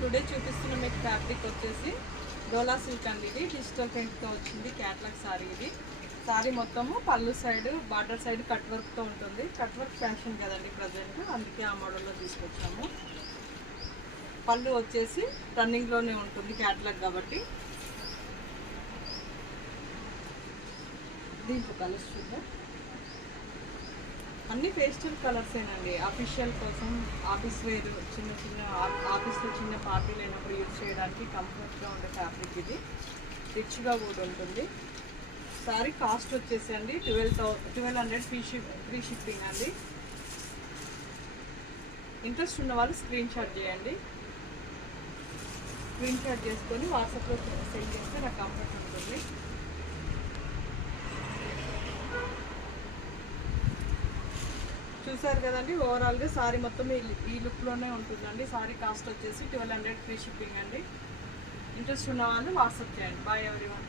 Today చూపిస్తున్న మీకు fabric వచ్చేసి డోలా సిల్క్ అండి. ఇది డిజిటల్ ప్రింట్తో వచ్చింది క్యాట్లాగ్ సారీ. ఇది సారీ మొత్తము పళ్ళు సైడ్ బార్డర్ సైడ్ కట్ వర్క్తో ఉంటుంది. కట్ వర్క్ ఫ్యాషన్ కదండి ప్రజెంట్, అందుకే ఆ మోడల్లో తీసుకొచ్చాము. పళ్ళు వచ్చేసి రన్నింగ్లోనే ఉంటుంది క్యాట్లాగ్ కాబట్టి. దీంట్లో కలర్స్ చూద్దాం. అన్ని పేస్టల్ కలర్సేనండి. అఫీషియల్ కోసం ఆఫీస్ వేర్ చిన్న చిన్న ఆఫీస్లో చిన్న పార్టీలు అయినప్పుడు యూజ్ చేయడానికి కంఫర్ట్గా ఉండే ఫ్యాబ్రిక్. ఇది రిచ్గా కూడా ఉంటుంది. సారీ కాస్ట్ వచ్చేసి అండి 1200 ఫ్రీ షిప్పింగ్ అండి. ఇంట్రెస్ట్ ఉన్న వాళ్ళు స్క్రీన్ షాట్ చేయండి. స్క్రీన్ షాట్ చేసుకొని వాట్సాప్లో సెండ్ చేస్తే నాకు కంఫర్ట్ ఉంటుంది. చూసారు కదండి, ఓవరాల్గా సారీ మొత్తం ఈ లుక్లోనే ఉంటుందండి. సారీ కాస్ట్ వచ్చేసి 1200 ఫ్రీ షిప్పింగ్ అండి. ఇంట్రెస్ట్ ఉన్న వాళ్ళు వాట్సాప్ చేయండి. Bye everyone.